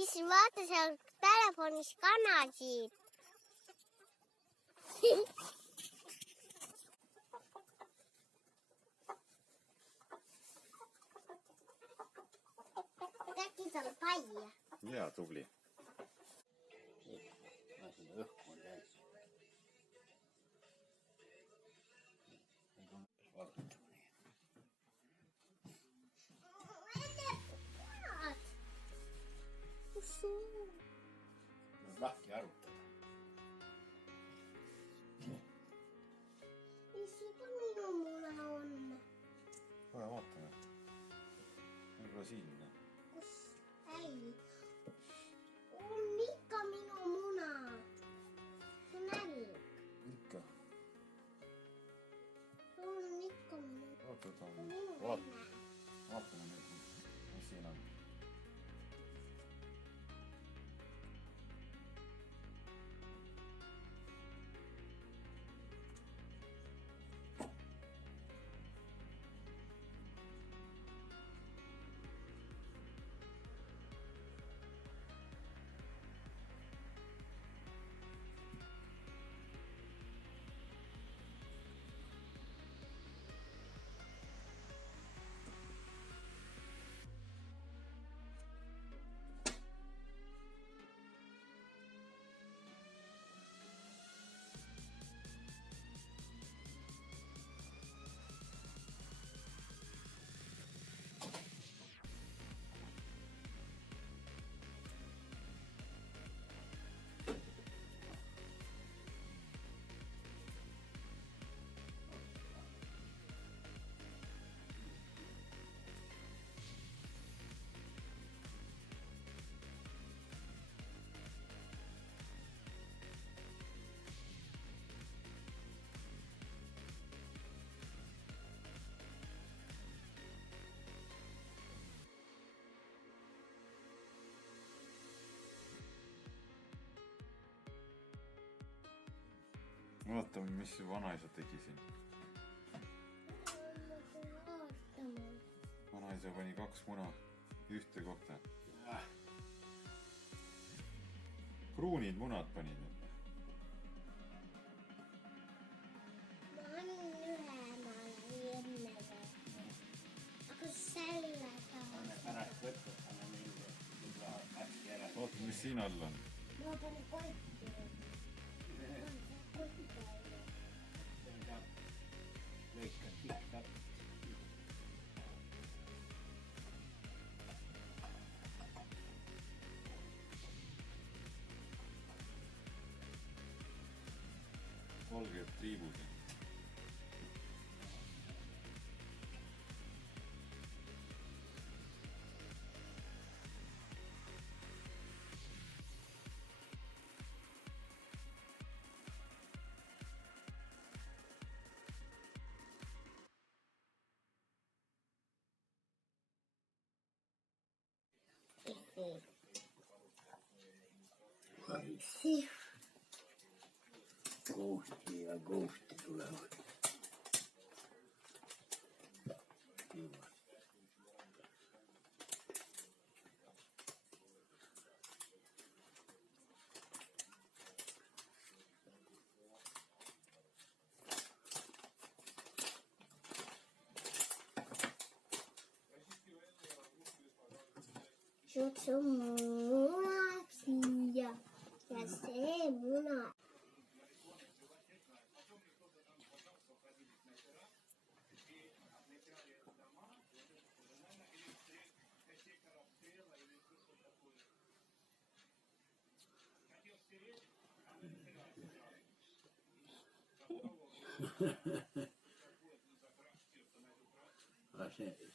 Mis vaata seal telefonis kanasid. Äkki tal paia? Jaa, tubli. Õhku on täis. Lahti arutada. Mis juba minu muna on? Kohe vaatame. Võib-olla siin. Kus? Ei. On ikka minu muna. See on nälg. Ikka. On ikka minu. Vaatame Minu nüüd, venna. mis siin on. Vaatame, mis vanaisa tegi siin. Vanaisa pani 2 muna ühte kohta. Pruunid munad panid. Ma annan ühemale ennega. Aga selle tahaks. Pärast võtta, anna meile juba hästi ära. Vaata, mis siin all on. Ma panen kotti. Lõikad tikk-takk. Valged triibud. Kouhti ja kouhti tulevad. Shoot sun munad siia ja see muna.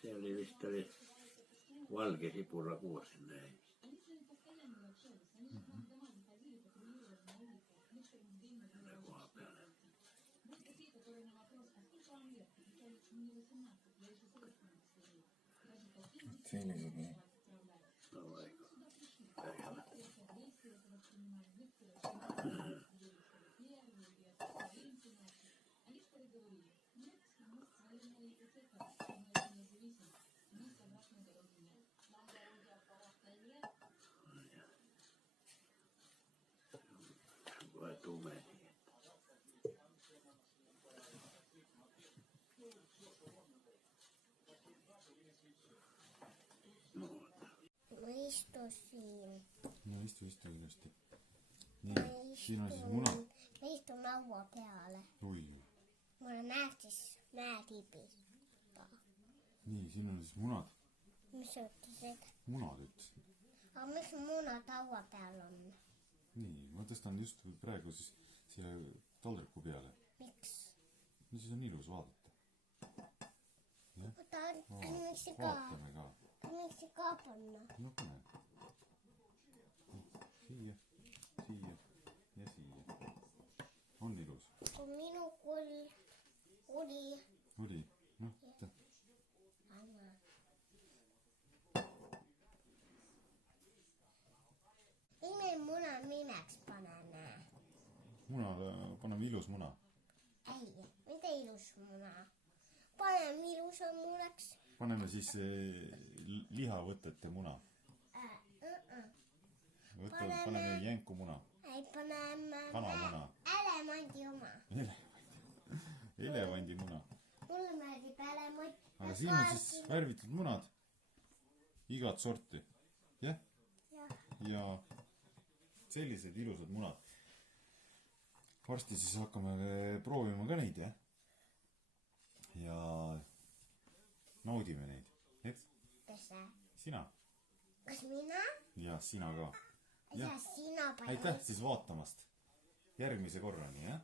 Se oli vist valge sipulakuosi näin. Koha peale. Sellised nii. No vaikka. istu ilusti. nii, siin on siis muna. ma istun laua peale. oi. mul on nähtis mäetiibi. nii, siin on siis munad. mis sa ütlesid? munad ütlesin. aga miks munad laua peal on? nii, ma tõstan just praegu siis siia taldriku peale. miks? no siis on ilus vaadata. miks see ka? vaatame ka. miks see ka panna? no pane. siia, siia ja siia. on ilus. kui minu koll oli. oli, noh, tead. Mine muna nimeks paneme. Munale paneme ilus muna. ei, mitte ilus muna. paneme ilusa munaks. paneme siis lihavõtete muna. paneme jänku muna. ei, paneme kanamuna. elemandi oma. elevandi muna. mulle meeldib element. aga siin on siis värvitud munad. igat sorti. jah? ja sellised ilusad munad. varsti siis hakkame proovima ka neid, jah? ja naudime neid, eks? kes see? sina. kas mina? ja sina ka. ja sina paned. aitäh siis vaatamast. järgmise korrani, jah?